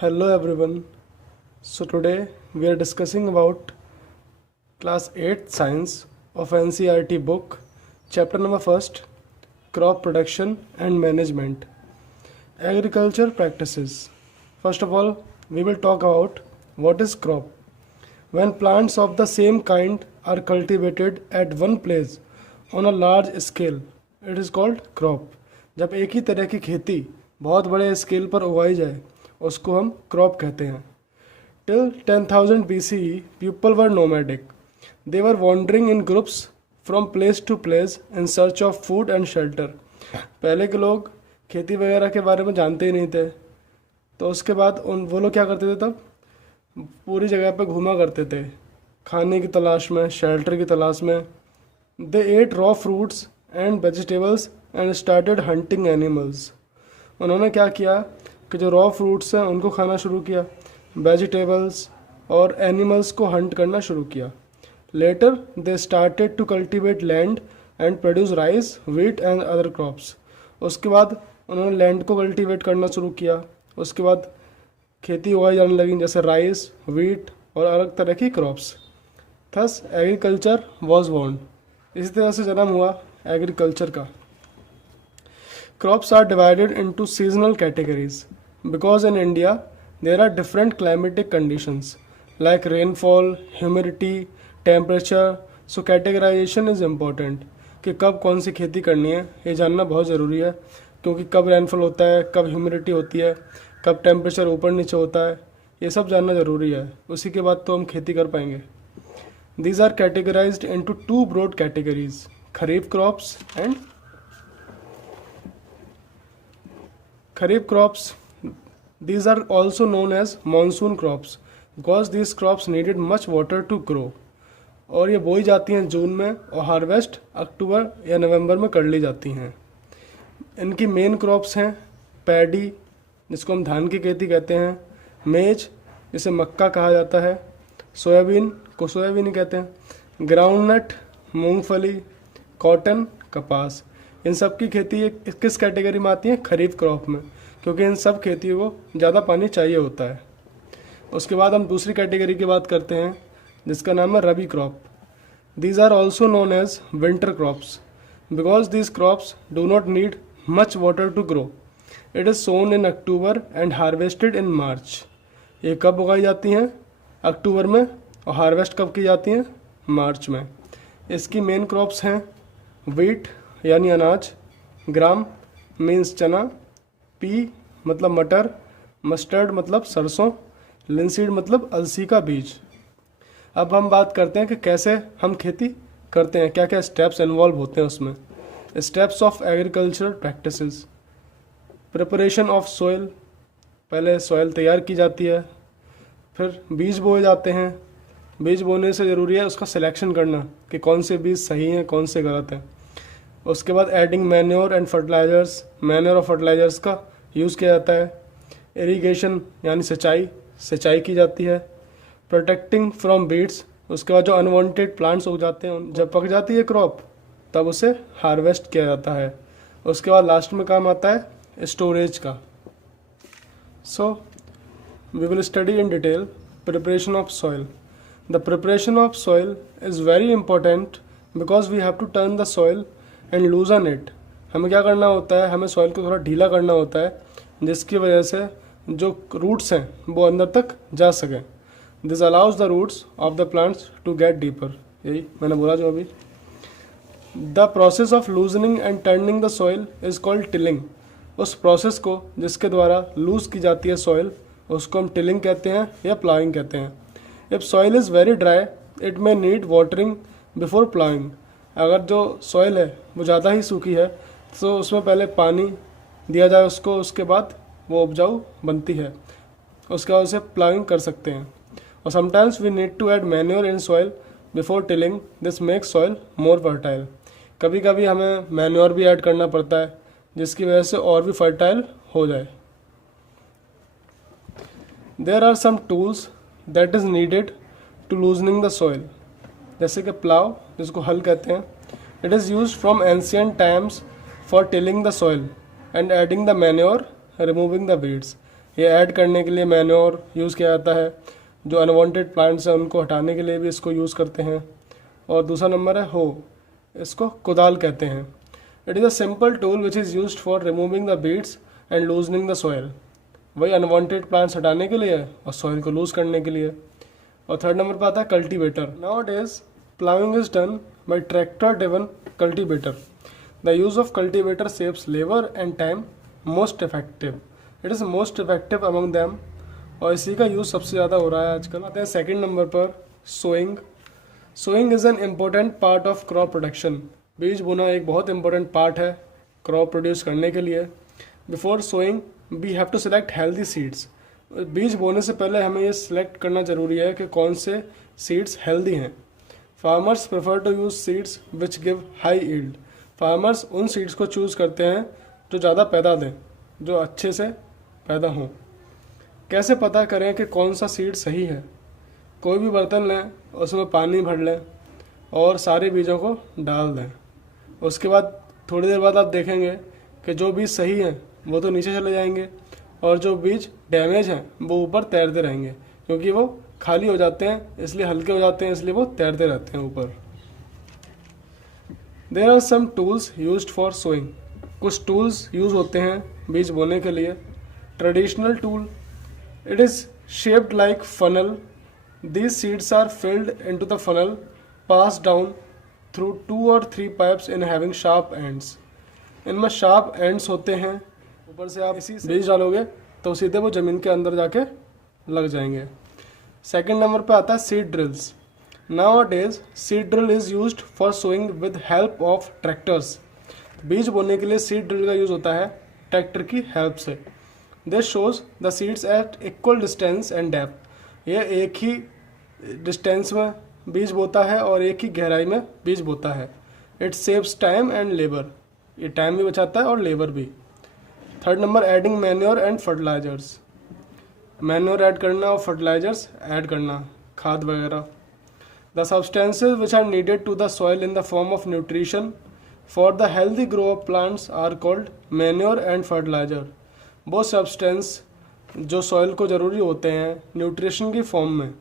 Hello everyone. So today we are discussing about class 8 science of NCERT book, chapter number 1st, crop production and management, agriculture practices. First of all, we will talk about what is crop. When plants of the same kind are cultivated at one place on a large scale, it is called crop. जब एक ही तरह की खेती बहुत बड़े scale पर उगाई जाए उसको हम क्रॉप कहते हैं. Till 10,000 BCE, people were nomadic. They were wandering in groups from place to place in search of food and shelter. पहले के लोग खेती वगैरह के बारे में जानते ही नहीं थे, तो उसके बाद वो लोग क्या करते थे, तब पूरी जगह पे घूमा करते थे खाने की तलाश में, शेल्टर की तलाश में. They ate raw fruits and vegetables and started hunting animals. उन्होंने क्या किया कि जो रॉ फ्रूट्स हैं उनको खाना शुरू किया, वेजिटेबल्स और एनिमल्स को हंट करना शुरू किया. Later they started to cultivate land and produce rice, wheat and other crops. उसके बाद उन्होंने लैंड को कल्टिवेट करना शुरू किया. उसके बाद खेती उगाई जाने लगी, जैसे राइस, व्हीट और अलग तरह की crops. Thus agriculture was born. इसी तरह से जन्म हुआ एग्रीकल्चर का. Crops are divided into seasonal categories because in India there are different climatic conditions like rainfall, humidity, temperature. So categorization is important कि कब कौन सी खेती करनी है ये जानना बहुत ज़रूरी है, क्योंकि कब रेनफॉल होता है, कब ह्यूमिडिटी होती है, कब टेम्परेचर ऊपर नीचे होता है, ये सब जानना ज़रूरी है. उसी के बाद तो हम खेती कर पाएंगे. These are categorized into two broad categories, kharif crops and Kharif crops. These are also known as monsoon crops because these crops needed much water to grow. और ये बोई जाती हैं जून में और हार्वेस्ट अक्टूबर या नवंबर में कर ली जाती हैं. इनकी मेन क्रॉप्स हैं पैडी, जिसको हम धान की खेती कहते हैं, मेज जिसे मक्का कहा जाता है, सोयाबीन को सोयाबीन ही कहते हैं, ग्राउंडनट, मूंगफली, कॉटन, कपास. इन सब की खेती किस कैटेगरी में आती है? खरीफ क्रॉप में, क्योंकि इन सब खेतियों को ज़्यादा पानी चाहिए होता है. उसके बाद हम दूसरी कैटेगरी की बात करते हैं जिसका नाम है rabi crop. These are also known as winter crops because these crops do not need much water to grow. It is sown in October and harvested in March. ये कब उगाई जाती हैं? अक्टूबर में, और हार्वेस्ट कब की जाती हैं? मार्च में. इसकी मेन क्रॉप्स हैं व्हीट यानी अनाज, ग्राम मीन्स चना, पी मतलब मटर, मस्टर्ड मतलब सरसों, लिंसीड मतलब अलसी का बीज. अब हम बात करते हैं कि कैसे हम खेती करते हैं, क्या क्या स्टेप्स इन्वॉल्व होते हैं उसमें. Steps of agriculture practices. Preparation of soil. पहले सॉइल तैयार की जाती है, फिर बीज बोए जाते हैं. बीज बोने से ज़रूरी है उसका सिलेक्शन करना कि कौन से बीज सही हैं, कौन से गलत हैं. उसके बाद adding manure and fertilizers. Manure और फर्टिलाइजर्स का यूज़ किया जाता है. इरिगेशन यानी सिंचाई की जाती है. Protecting from weeds. उसके बाद जो अनवांटेड प्लांट्स उग जाते हैं, जब पक जाती है क्रॉप तब उसे हार्वेस्ट किया जाता है. उसके बाद लास्ट में काम आता है स्टोरेज का. So we will study in detail preparation of soil. The preparation of soil is very important because we have to turn the soil and loosen it. हमें क्या करना होता है, हमें सॉइल को थोड़ा ढीला करना होता है जिसकी वजह से जो रूट्स हैं वो अंदर तक जा सकें. This allows the roots of the plants to get deeper. यही मैंने बोला जो अभी. The process of loosening and turning the soil is called tilling. उस प्रोसेस को जिसके द्वारा लूज़ की जाती है सॉइल उसको हम टिलिंग कहते हैं या प्लाइंग कहते हैं. If soil is very dry it may need watering before प्लाइंग. अगर जो सॉइल है वो ज़्यादा ही सूखी है तो उसमें पहले पानी दिया जाए उसको, उसके बाद वो उपजाऊ बनती है, उसके बाद उसे प्लाइंग कर सकते हैं. और sometimes we need to add manure in soil before tilling. This makes soil more fertile. कभी कभी हमें मैन्योर भी ऐड करना पड़ता है जिसकी वजह से और भी फर्टाइल हो जाए. There are some tools that is needed to loosening the soil. जैसे कि प्लाव, जिसको हल कहते हैं. It is use from ancient times for tilling the soil and adding the manure, removing the weeds. ये ऐड करने के लिए मैन्योर यूज़ किया जाता है। जो अनवांटेड प्लांट्स हैं उनको हटाने के लिए भी इसको यूज़ करते हैं। और दूसरा नंबर है हो, इसको कुदाल कहते हैं। It is a simple tool which is used for removing the beads and loosening the soil. वही अनवांटेड प्लांट्स हटाने के लिए और सॉइल को लूज करने के लिए। और थर्ड नंबर पर आता है cultivator. Now it is प्लाइंग is done by tractor driven cultivator. The use of cultivator saves labour and time most effective. It is most effective among them, और इसी का यूज़ सबसे ज़्यादा हो रहा है आजकल। आते हैं सेकेंड नंबर पर sowing. Sowing is an important part of crop production. बीज बोना एक बहुत इंपॉर्टेंट पार्ट है क्रॉप प्रोड्यूस करने के लिए। Before sowing we have to select healthy seeds. बीज बोने से पहले हमें ये सिलेक्ट करना ज़रूरी है कि कौन से सीड्स हेल्दी हैं। Farmers prefer to use seeds which give high yield. Farmers उन सीड्स को चूज़ करते हैं जो ज़्यादा पैदा दें, जो अच्छे से पैदा हों। कैसे पता करें कि कौन सा सीड सही है? कोई भी बर्तन लें, उसमें पानी भर लें और सारे बीजों को डाल दें। उसके बाद थोड़ी देर बाद आप देखेंगे कि जो बीज सही हैं वो तो नीचे चले जाएंगे और जो बीज डैमेज हैं वो ऊपर तैरते रहेंगे, क्योंकि वो खाली हो जाते हैं, इसलिए हल्के हो जाते हैं, इसलिए वो तैरते रहते हैं ऊपर। There are some tools used for sowing. कुछ टूल्स यूज़ होते हैं बीज बोने के लिए। Traditional tool, it is shaped like funnel. These seeds are filled into the funnel, pass down through 2 or 3 pipes in having sharp ends. इनमें sharp ends होते हैं, ऊपर से आप इसी बीज डालोगे तो सीधे वो ज़मीन के अंदर जाके लग जाएंगे। सेकंड नंबर पे आता है seed drills. Nowadays seed drill is used for sowing with help of tractors. बीज बोने के लिए सीड ड्रिल का यूज़ होता है ट्रैक्टर की हेल्प से। This shows the seeds at equal distance and depth. यह एक ही डिस्टेंस में बीज बोता है और एक ही गहराई में बीज बोता है। It saves time and labour. ये टाइम भी बचाता है और लेबर भी। Third number adding manure and fertilizers. Manure add करना और फर्टिलाइजर्स ऐड करना, खाद वगैरह। The substances which are needed to the soil in the form of nutrition for the healthy grow of plants are called manure and fertilizer. वो substance जो soil को ज़रूरी होते हैं न्यूट्रिशन की फॉर्म में,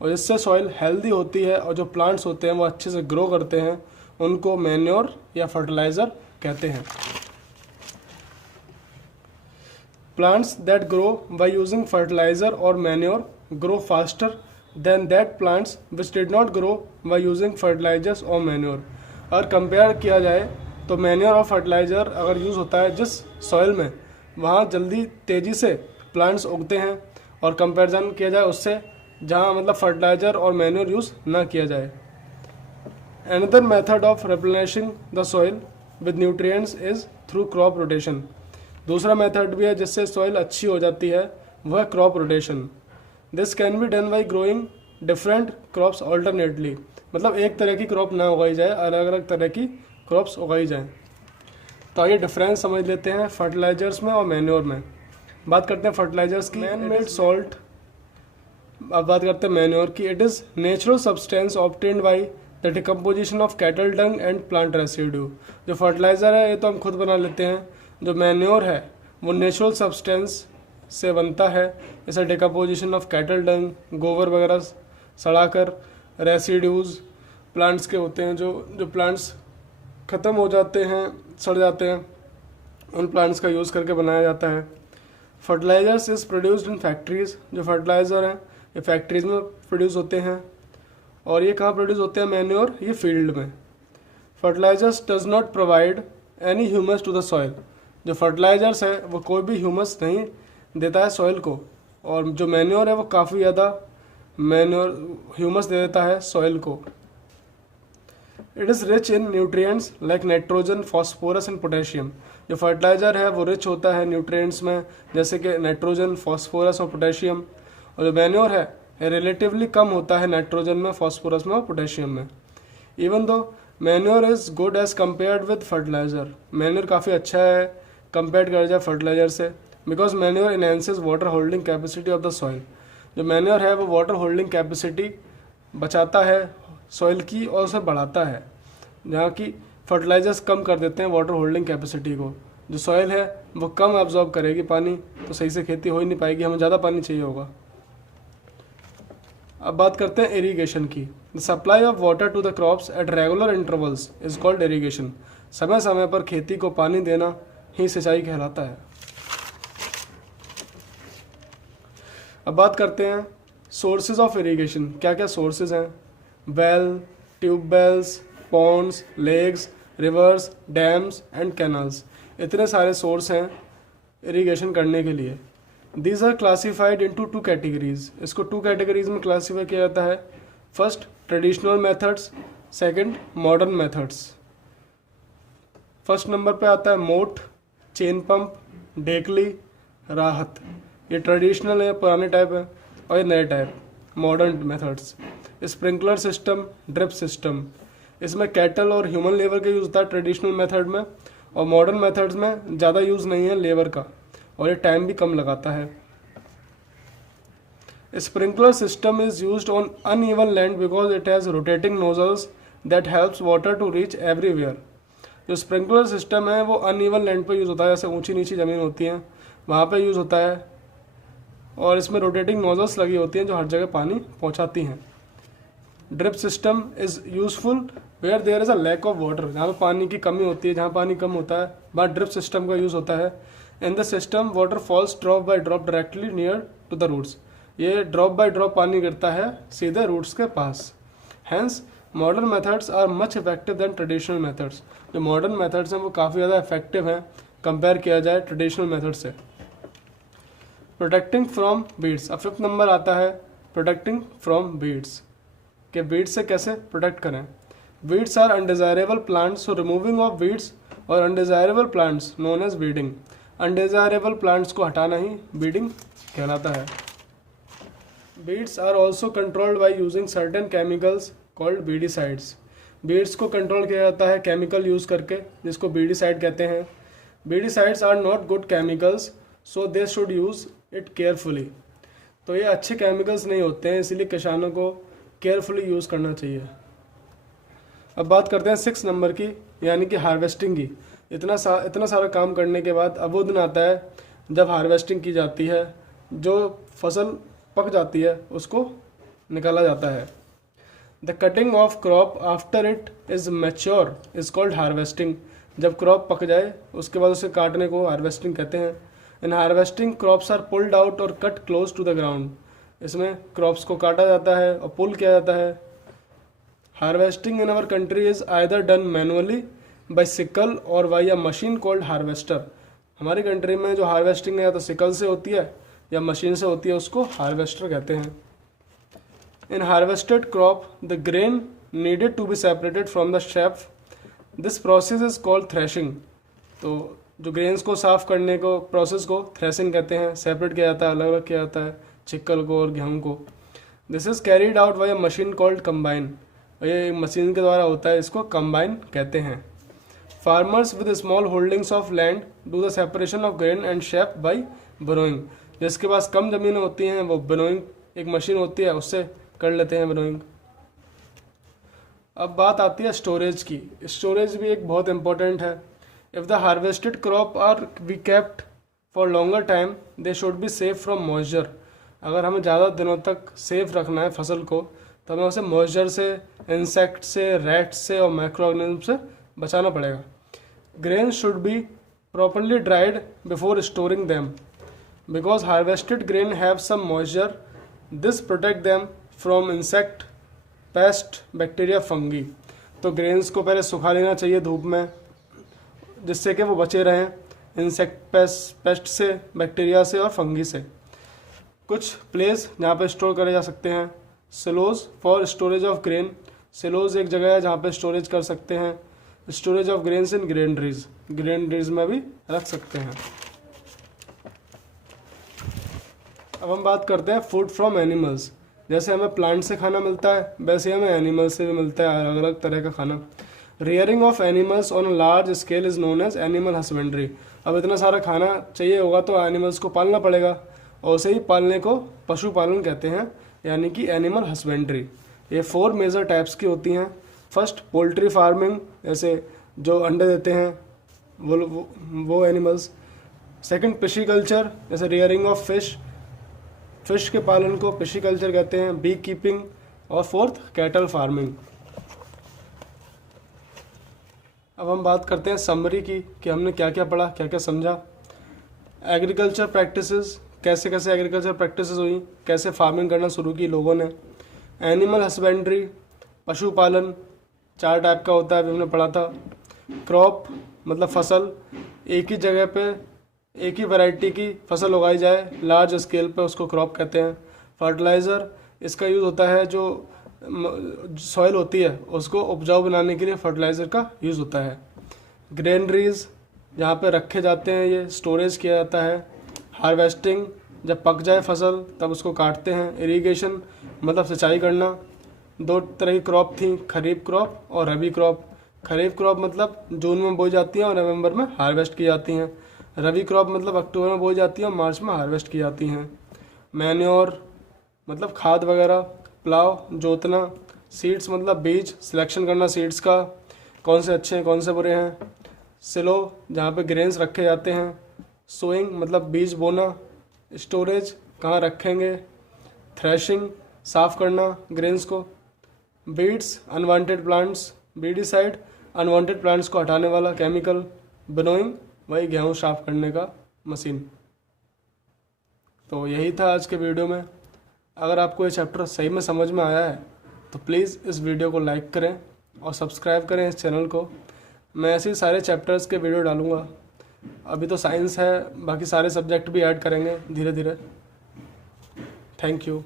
और जिससे सॉइल हेल्दी होती है और जो प्लांट्स होते हैं वो अच्छे से ग्रो करते हैं, उनको मैन्योर या फर्टिलाइज़र कहते हैं। Plants that grow by using fertilizer or manure grow faster than that plants which did not grow by using fertilizers or manure। अगर कंपेयर किया जाए तो मैन्योर और फर्टिलाइज़र अगर यूज़ होता है जिस सॉइल में, वहाँ जल्दी तेज़ी से प्लांट्स उगते हैं, और कंपैरिजन किया जाए उससे जहाँ मतलब फर्टिलाइज़र और मैन्योर यूज़ ना किया जाए। Another method of replenishing the soil with nutrients is through crop rotation। दूसरा मेथड भी है जिससे सॉइल अच्छी हो जाती है, वह crop rotation. This can be done by growing different crops alternately. मतलब एक तरह की क्रॉप ना उगाई जाए, अलग अलग तरह की क्रॉप्स उगाई जाएँ। तो आइए डिफरेंस समझ लेते हैं फर्टिलाइजर्स में और मैन्योर में। बात करते हैं फर्टिलाइजर्स की। Man made salt. अब बात करते हैं मैन्योर की। It is natural substance obtained by the decomposition of cattle Dang and plant residue. जो फर्टिलाइज़र है ये तो हम खुद बना लेते हैं, जो मैन्योर है वो नेचुरल सब्सटेंस से बनता है, जैसे डिकम्पोजिशन ऑफ कैटल डंग, गोबर वगैरह सड़ाकर, रेसिड्यूज़ प्लांट्स के होते हैं, जो प्लांट्स ख़त्म हो जाते हैं, सड़ जाते हैं, उन प्लांट्स का यूज़ करके बनाया जाता है। Fertilizers is produced in factories. जो फर्टिलाइज़र हैं ये फैक्ट्रीज़ में प्रोड्यूस होते हैं। और ये कहाँ प्रोड्यूस होते हैं मैन्योर? ये फील्ड में। Fertilizers does not provide any humus to the soil. जो फर्टिलाइजर्स है वो कोई भी ह्यूमस नहीं देता है सॉइल को, और जो मैन्योर है वो काफ़ी ज़्यादा मैन्योर ह्यूमस दे देता है सॉइल को। It is rich in nutrients like nitrogen, phosphorus and potassium. जो फर्टिलाइज़र है वो रिच होता है न्यूट्रिएंट्स में, जैसे कि नाइट्रोजन, फॉस्फोरस और पोटेशियम। और जो मैन्योर है रिलेटिवली कम होता है नाइट्रोजन में, फॉस्फोरस में और पोटेशियम में। Even though manure is good as compared with fertiliser. Manure काफ़ी अच्छा है कंपेयर किया जाए फर्टिलाइज़र से, because manure enhances water holding capacity of the soil. जो मैन्योर है वो वाटर होल्डिंग कैपेसिटी बचाता है सॉइल की और उसे बढ़ाता है, जहाँ की फर्टिलाइजर्स कम कर देते हैं वाटर होल्डिंग कैपेसिटी को, जो सॉइल है वो कम एब्जॉर्ब करेगी पानी, तो सही से खेती हो ही नहीं पाएगी, हमें ज़्यादा पानी चाहिए होगा। अब बात करते हैं इरीगेशन की। The supply of water to the crops at regular intervals is called irrigation. समय समय पर खेती को पानी देना ही सिंचाई कहलाता है। अब बात करते हैं सोर्सेज ऑफ इरीगेशन। क्या क्या सोर्सेज हैं? Well, tubewells, ponds, lakes, rivers, dams and canals. इतने सारे सोर्स हैं इरीगेशन करने के लिए। These are classified into 2 categories. इसको 2 कैटेगरीज में क्लासीफाई किया जाता है। First traditional methods, second modern methods. First number पे आता है मोट, चेन पंप, डेकली, राहत। ये ट्रेडिशनल है, पुराने टाइप है, और ये नए type modern methods. Sprinkler system, drip system. इसमें कैटल और ह्यूमन लेबर का यूज़ होता है ट्रेडिशनल मेथड में, और मॉडर्न मेथड्स में ज़्यादा यूज़ नहीं है लेबर का, और ये टाइम भी कम लगाता है। Sprinkler system is used on uneven land because it has rotating nozzles that helps water to reach everywhere. जो स्प्रिंकलर सिस्टम है वो अनइवन लैंड पर यूज़ होता है, जैसे ऊंची नीची ज़मीन होती है वहाँ पे यूज़ होता है, और इसमें रोटेटिंग नोजल्स लगी होती हैं जो हर जगह पानी पहुँचाती हैं। Drip system is useful where there is a lack of water. जहाँ पर पानी की कमी होती है, जहाँ पानी कम होता है, वहाँ ड्रिप सिस्टम का यूज़ होता है। In the system water falls drop by drop directly near to the roots. ये ड्रॉप बाय ड्रॉप पानी गिरता है सीधे रूट्स के पास। Hence modern methods are much effective than traditional methods. जो मॉडर्न मेथड्स हैं वो काफ़ी ज़्यादा इफेक्टिव हैं कंपेयर किया जाए ट्रेडिशनल मेथड से। Protecting from weeds. अब 5th नंबर आता है प्रोटेक्टिंग फ्रॉम बीड्स, कि बीड्स से कैसे प्रोटेक्ट करें। Weeds are undesirable plants, so removing of weeds और undesirable plants known as weeding. Undesirable plants को हटाना ही बीडिंग कहलाता है। Weeds are also controlled by using certain chemicals called weedicides. Weeds को कंट्रोल किया जाता है केमिकल यूज़ करके, जिसको बीडीसाइड कहते हैं। Weedicides are not good chemicals, so they should use it carefully. तो ये अच्छे केमिकल्स नहीं होते हैं, इसीलिए किसानों को केयरफुली यूज़ करना चाहिए। अब बात करते हैं 6 नंबर की, यानी कि हार्वेस्टिंग की। इतना सारा काम करने के बाद अब वो दिन आता है जब हार्वेस्टिंग की जाती है। जो फसल पक जाती है उसको निकाला जाता है। The cutting of crop after it is mature is called harvesting. जब क्रॉप पक जाए उसके बाद उसे काटने को हार्वेस्टिंग कहते हैं। In harvesting crops are pulled out और cut close to the ground. इसमें क्रॉप्स को काटा जाता है और पुल किया जाता है। Harvesting in our country is either done manually by sickle or by a machine called harvester. हमारी कंट्री में जो हार्वेस्टिंग है या तो सिकल से होती है या मशीन से होती है, उसको हार्वेस्टर कहते हैं। In harvested crop the grain needed to be separated from the chaff. This process is called threshing. तो जो ग्रेन्स को साफ करने को प्रोसेस को थ्रेशिंग कहते हैं। सेपरेट किया जाता है, अलग अलग किया जाता है चिक्कल को और गेहूँ को। This is carried out by a machine called combine. ये मशीन के द्वारा होता है, इसको कंबाइन कहते हैं। Farmers with small holdings of land do the separation of grain and chaff by winnowing. जिसके पास कम ज़मीनें होती हैं वो बिनोइंग एक मशीन होती है उससे कर लेते हैं बिनोइंग। अब बात आती है स्टोरेज की। स्टोरेज भी एक बहुत इंपॉर्टेंट है। If the harvested crop R be kept for longer time they should be safe from moisture. अगर हमें ज़्यादा दिनों तक सेफ रखना है फसल को तो हमें उसे मॉइस्चर से, इंसेक्ट से, रैट से और माइक्रो ऑर्गेनिज्म से बचाना पड़ेगा। Grain should be properly dried before storing them because harvested grain have some moisture. This protect them from insect, pest, bacteria, fungi. तो ग्रेन्स को पहले सुखा लेना चाहिए धूप में, जिससे कि वो बचे रहें इंसेक्ट, पेस्ट से, बैक्टीरिया से और फंगी से। कुछ प्लेस जहाँ पे स्टोर करे जा सकते हैं। Silos for storage of grain. Silos एक जगह है जहाँ पे स्टोरेज कर सकते हैं। Storage of grains in granaries, granaries में भी रख सकते हैं। अब हम बात करते हैं फूड फ्रॉम एनिमल्स। जैसे हमें प्लांट से खाना मिलता है वैसे हमें एनिमल से भी मिलता है अलग अलग तरह का खाना। Rearing of animals on a large scale is known as animal husbandry. अब इतना सारा खाना चाहिए होगा तो एनिमल्स को पालना पड़ेगा, और उसे ही पालने को पशुपालन कहते हैं, यानी कि एनिमल हस्बेंड्री। ये 4 मेजर टाइप्स की होती हैं। फर्स्ट पोल्ट्री फार्मिंग, जैसे जो अंडे देते हैं वो एनिमल्स। सेकंड पिशीकल्चर, जैसे रियरिंग ऑफ फिश के पालन को पिशीकल्चर कहते हैं। Bee keeping. और फोर्थ कैटल फार्मिंग। अब हम बात करते हैं समरी की कि हमने क्या क्या पढ़ा, क्या क्या समझा। एग्रीकल्चर प्रैक्टिसेस, कैसे कैसे एग्रीकल्चर प्रैक्टिसेस हुई, कैसे फार्मिंग करना शुरू की लोगों ने। एनिमल हस्बेंड्री, पशुपालन 4 टाइप का होता है, अभी हमने पढ़ा था। क्रॉप मतलब फसल, एक ही जगह पे एक ही वैरायटी की फसल उगाई जाए लार्ज स्केल पे, उसको क्रॉप कहते हैं। फर्टिलाइज़र, इसका यूज़ होता है जो सॉइल होती है उसको उपजाऊ बनाने के लिए फर्टिलाइज़र का यूज़ होता है। ग्रेनरीज, जहाँ पे रखे जाते हैं, ये स्टोरेज किया जाता है। हार्वेस्टिंग, जब पक जाए फसल तब उसको काटते हैं। इरिगेशन मतलब सिंचाई करना। 2 तरह की क्रॉप थी, खरीफ क्रॉप और रबी क्रॉप। खरीफ क्रॉप मतलब जून में बोई जाती हैं और नवंबर में हार्वेस्ट की जाती हैं। रबी क्रॉप मतलब अक्टूबर में बोई जाती है और मार्च में हार्वेस्ट की जाती हैं। मैन्योर मतलब खाद वगैरह। प्लाव जोतना। सीड्स मतलब बीज, सिलेक्शन करना सीड्स का, कौन से अच्छे हैं कौन से बुरे हैं। सिलो, जहाँ पे ग्रेन्स रखे जाते हैं। सोइंग मतलब बीज बोना। स्टोरेज, कहाँ रखेंगे। थ्रेशिंग, साफ करना ग्रेन्स को। Weeds, unwanted plants. Weedicide, unwanted plants को हटाने वाला केमिकल। विनोइंग, वही गेहूँ साफ करने का मशीन। तो यही था आज के वीडियो में। अगर आपको ये चैप्टर सही में समझ में आया है तो प्लीज़ इस वीडियो को लाइक करें और सब्सक्राइब करें इस चैनल को। मैं ऐसे ही सारे चैप्टर्स के वीडियो डालूँगा। अभी तो साइंस है, बाकी सारे सब्जेक्ट भी ऐड करेंगे धीरे धीरे। Thank you.